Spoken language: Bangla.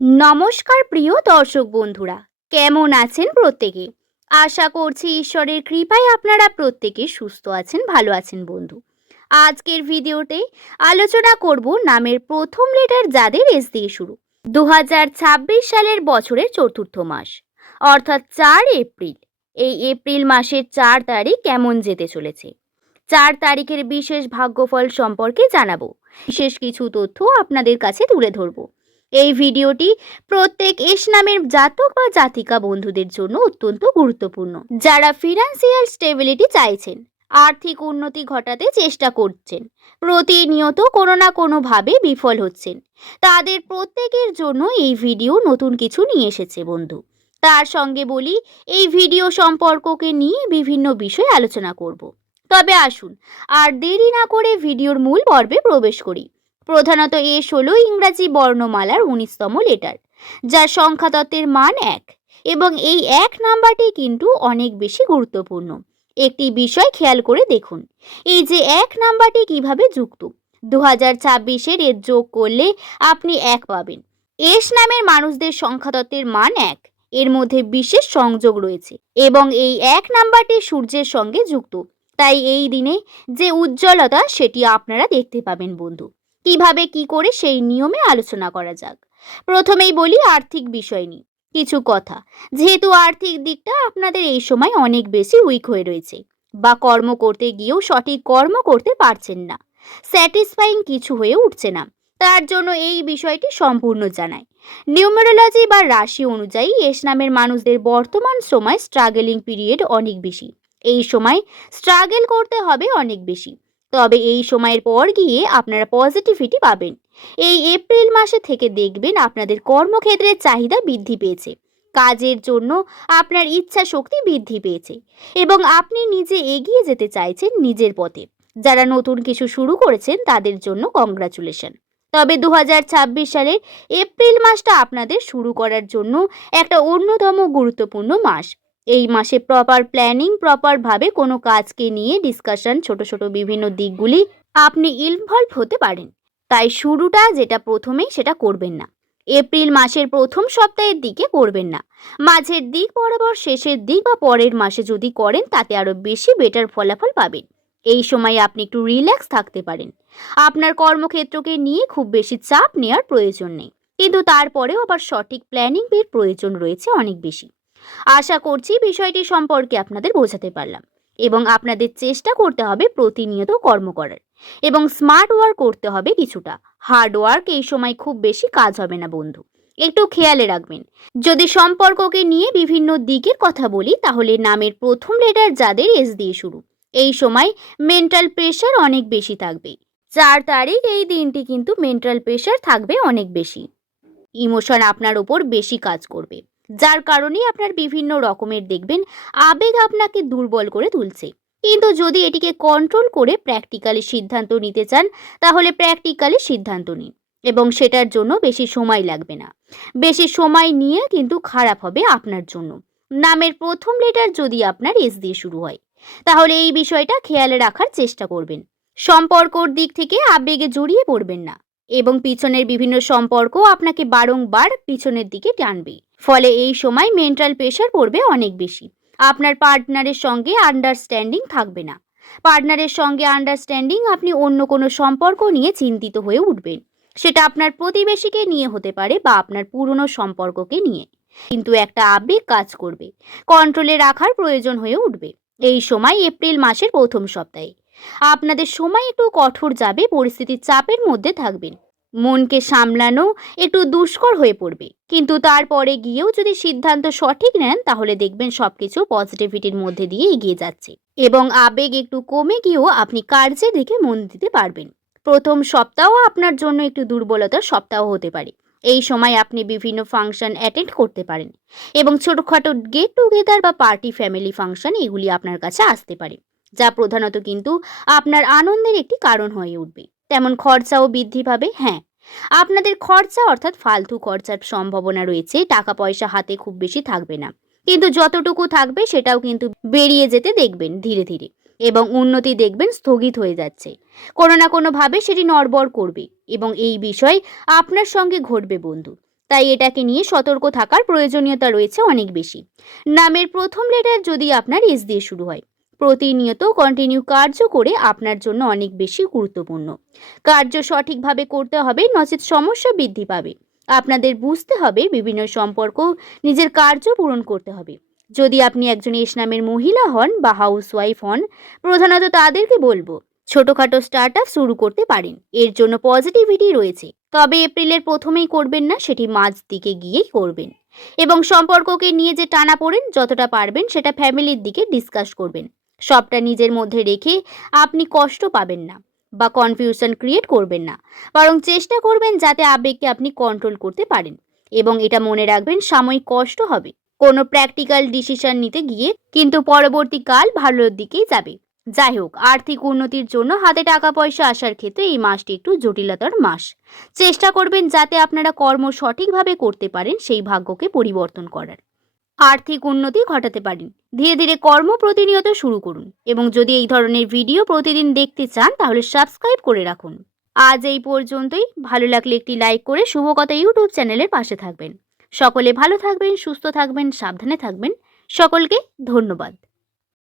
নমস্কার প্রিয় দর্শক বন্ধুরা, কেমন আছেন প্রত্যেকে? আশা করছি ঈশ্বরের কৃপায় আপনারা প্রত্যেকে সুস্থ আছেন, ভালো আছেন বন্ধু। আজকের ভিডিওতে আলোচনা করব নামের প্রথম লেটার যাদের এস দিয়ে শুরু। 2026 সালের বছরের চতুর্থ মাস, অর্থাৎ 4 এপ্রিল। এই এপ্রিল মাসের 4 তারিখ কেমন যেতে চলেছে? 4 তারিখের বিশেষ ভাগ্যফল সম্পর্কে জানাবো। বিশেষ কিছু তথ্য আপনাদের কাছে তুলে ধরবো। এই ভিডিওটি প্রত্যেক এস নামের জাতক বা জাতিকা বন্ধুদের জন্য অত্যন্ত গুরুত্বপূর্ণ, যারা ফিনান্সিয়াল স্টেবিলিটি চাইছেন, আর্থিক উন্নতি ঘটাতে চেষ্টা করছেন, প্রতিনিয়ত কোনো না কোনোভাবে বিফল হচ্ছেন, তাদের প্রত্যেকের জন্য এই ভিডিও নতুন কিছু নিয়ে এসেছে বন্ধু। তার সঙ্গে বলি, এই ভিডিও সম্পর্ককে নিয়ে বিভিন্ন বিষয় আলোচনা করব। তবে আসুন আর দেরি না করে ভিডিওর মূল পর্বে প্রবেশ করি। প্রধানত এস হলো ইংরাজি বর্ণমালার 19তম লেটার, যার সংখ্যাতত্ত্বের মান 1, এবং এই 1 নাম্বারটি কিন্তু অনেক বেশি গুরুত্বপূর্ণ। একটি বিষয় খেয়াল করে দেখুন, এই যে 1 নাম্বারটি কিভাবে যুক্ত। 2026-এর এর যোগ করলে আপনি 1 পাবেন। এস নামের মানুষদের সংখ্যাতত্ত্বের মান 1, এর মধ্যে বিশেষ সংযোগ রয়েছে এবং এই 1 নাম্বারটি সূর্যের সঙ্গে যুক্ত। তাই এই দিনে যে উজ্জ্বলতা সেটি আপনারা দেখতে পাবেন বন্ধু। কিভাবে কি করে সেই নিয়মে আলোচনা করা যাক। প্রথমেই বলি আর্থিক বিষয় নিয়ে কিছু কথা। যেহেতু আর্থিক দিকটা আপনাদের এই সময় অনেক বেশি উইক হয়ে রয়েছে, বা কর্ম করতে গিয়েও সঠিক কর্ম করতে পারছেন না, স্যাটিসফাইং কিছু হয়ে উঠছে না, তার জন্য এই বিষয়টি সম্পূর্ণ জানায়। নিউমেরোলজি বা রাশি অনুযায়ী এস নামের মানুষদের বর্তমান সময় স্ট্রাগলিং পিরিয়ড অনেক বেশি। এই সময় স্ট্রাগল করতে হবে অনেক বেশি, তবে এই সময়ের পর গিয়ে আপনারা পজিটিভিটি পাবেন। এই এপ্রিল মাসে থেকে দেখবেন আপনাদের কর্মক্ষেত্রের চাহিদা বৃদ্ধি পেয়েছে, কাজের জন্য আপনার ইচ্ছা শক্তি বৃদ্ধি পেয়েছে এবং আপনি নিজে এগিয়ে যেতে চাইছেন নিজের পথে। যারা নতুন কিছু শুরু করেছেন তাদের জন্য কংগ্রাচুলেশন। তবে 2026 সালের এপ্রিল মাসটা আপনাদের শুরু করার জন্য একটা অন্যতম গুরুত্বপূর্ণ মাস। এই মাসে প্রপার প্ল্যানিং, প্রপারভাবে কোনো কাজকে নিয়ে ডিসকাশন, ছোট ছোট বিভিন্ন দিকগুলি আপনি ইনভলভ হতে পারেন। তাই শুরুটা যেটা প্রথমেই সেটা করবেন না। এপ্রিল মাসের প্রথম সপ্তাহের দিকে করবেন না, মাঝের দিক বরাবর, শেষের দিক বা পরের মাসে যদি করেন তাতে আরো বেশি বেটার ফলাফল পাবেন। এই সময় আপনি একটু রিল্যাক্স থাকতে পারেন। আপনার কর্মক্ষেত্রকে নিয়ে খুব বেশি চাপ নেওয়ার প্রয়োজন নেই, কিন্তু তারপরেও আবার সঠিক প্ল্যানিং এর প্রয়োজন রয়েছে অনেক বেশি। আশা করছি বিষয়টি সম্পর্কে আপনাদের বোঝাতে পারলাম, এবং আপনাদের চেষ্টা করতে হবে প্রতিনিয়ত কর্ম করার এবং স্মার্ট ওয়ার্ক করতে হবে কিছুটা। হার্ড ওয়ার্ক এই সময় খুব বেশি কাজ হবে না বন্ধু, একটু খেয়ালে রাখবেন। যদি সম্পর্ককে নিয়ে বিভিন্ন দিকের কথা বলি, তাহলে নামের প্রথম লেটার যাদের এস দিয়ে শুরু, এই সময় মেন্টাল প্রেশার অনেক বেশি থাকবে। 4 তারিখ এই দিনটি কিন্তু মেন্টাল প্রেশার থাকবে অনেক বেশি। ইমোশন আপনার উপর বেশি কাজ করবে, যার কারণে আপনার বিভিন্ন রকমের দেখবেন আবেগ আপনাকে দুর্বল করে তুলছে। কিন্তু যদি এটিকে কন্ট্রোল করে প্র্যাকটিক্যালি সিদ্ধান্ত নিতে চান, তাহলে প্র্যাকটিক্যালি সিদ্ধান্ত নিন, এবং সেটার জন্য বেশি সময় লাগবে না। বেশি সময় নিয়ে কিন্তু খারাপ হবে আপনার জন্য। নামের প্রথম লেটার যদি আপনার এস দিয়ে শুরু হয়, তাহলে এই বিষয়টা খেয়ালে রাখার চেষ্টা করবেন। সম্পর্কর দিক থেকে আবেগে জড়িয়ে পড়বেন না, এবং পিছনের বিভিন্ন সম্পর্ক আপনাকে বারংবার পিছনের দিকে টানবে। ফলে এই সময় মেন্টাল প্রেশার পড়বে অনেক বেশি। আপনার পার্টনারের সঙ্গে আন্ডারস্ট্যান্ডিং থাকবে না। পার্টনারের সঙ্গে আন্ডারস্ট্যান্ডিং, আপনি অন্য কোনো সম্পর্ক নিয়ে চিন্তিত হয়ে উঠবেন। সেটা আপনার প্রতিবেশীকে নিয়ে হতে পারে বা আপনার পুরনো সম্পর্ককে নিয়ে। কিন্তু একটা আবেগ কাজ করবে, কন্ট্রোলে রাখার প্রয়োজন হয়ে উঠবে। এই সময় এপ্রিল মাসের প্রথম সপ্তাহে আপনাদের সময় একটু কঠোর যাবে, পরিস্থিতির চাপের মধ্যে থাকবেন, মনকে সামলানো একটু দুষ্কর হয়ে পড়বে। কিন্তু তারপরে গিয়েও যদি সিদ্ধান্ত সঠিক নেন, তাহলে দেখবেন সবকিছু পজিটিভিটির মধ্যে দিয়ে এগিয়ে যাচ্ছে, এবং আবেগ একটু কমে গিয়েও আপনি কার্যের দিকে মন দিতে পারবেন। প্রথম সপ্তাহ আপনার জন্য একটু দুর্বলতার সপ্তাহ হতে পারে। এই সময় আপনি বিভিন্ন ফাংশন অ্যাটেন্ড করতে পারেন, এবং ছোটখাটো গেট টুগেদার বা পার্টি, ফ্যামিলি ফাংশন এগুলি আপনার কাছে আসতে পারে, যা প্রধানত কিন্তু আপনার আনন্দের একটি কারণ হয়ে উঠবে। তেমন খরচাও বৃদ্ধি পাবে। হ্যাঁ, আপনাদের খরচা অর্থাৎ ফালতু খরচার সম্ভাবনা রয়েছে। টাকা পয়সা হাতে খুব বেশি থাকবে না, কিন্তু যতটুকু থাকবে সেটাও কিন্তু বেরিয়ে যেতে দেখবেন ধীরে ধীরে, এবং উন্নতি দেখবেন স্থগিত হয়ে যাচ্ছে। কোনো না কোনোভাবে সেটি নড়বড় করবে, এবং এই বিষয় আপনার সঙ্গে ঘটবে বন্ধু। তাই এটাকে নিয়ে সতর্ক থাকার প্রয়োজনীয়তা রয়েছে অনেক বেশি। নামের প্রথম লেটার যদি আপনার এস দিয়ে শুরু হয়, প্রতিনিয়ত কন্টিনিউ কার্য করে আপনার জন্য অনেক বেশি গুরুত্বপূর্ণ। কার্য সঠিকভাবে করতে হবে, নচেত সমস্যা বৃদ্ধি পাবে। আপনাদের বুঝতে হবে বিভিন্ন সম্পর্ক নিজের কার্য পূরণ করতে হবে। যদি আপনি একজন এস নামের মহিলা হন বা হাউসওয়াইফ হন, প্রধানত তাদেরকে বলবো ছোটখাটো স্টার্ট আপ শুরু করতে পারেন, এর জন্য পজিটিভিটি রয়েছে। তবে এপ্রিলের প্রথমেই করবেন না, সেটি মাঝ দিকে গিয়েই করবেন। এবং সম্পর্ককে নিয়ে যে টানাপোড়েন, যতটা পারবেন সেটা ফ্যামিলির দিকে ডিসকাস করবেন। সবটা নিজের মধ্যে রেখে আপনি কষ্ট পাবেন না বা কনফিউশন ক্রিয়েট করবেন না, বরং চেষ্টা করবেন যাতে আবেগকে আপনি কন্ট্রোল করতে পারেন। এবং এটা মনে রাখবেন, সাময়িক কষ্ট হবে কোনো প্র্যাকটিক্যাল ডিসিশন নিতে গিয়ে, কিন্তু পরবর্তীকাল ভালোর দিকেই যাবে। যাই হোক, আর্থিক উন্নতির জন্য হাতে টাকা পয়সা আসার ক্ষেত্রে এই মাসটি একটু জটিলতার মাস। চেষ্টা করবেন যাতে আপনারা কর্ম সঠিকভাবে করতে পারেন, সেই ভাগ্যকে পরিবর্তন করার, আর্থিক উন্নতি ঘটাতে পারেন। ধীরে ধীরে কর্ম প্রতিনিয়ত শুরু করুন। এবং যদি এই ধরনের ভিডিও প্রতিদিন দেখতে চান তাহলে সাবস্ক্রাইব করে রাখুন। আজ এই পর্যন্তই। ভালো লাগলে একটি লাইক করে শুভকথা ইউটিউব চ্যানেলের পাশে থাকবেন। সকলে ভালো থাকবেন, সুস্থ থাকবেন, সাবধানে থাকবেন। সকলকে ধন্যবাদ।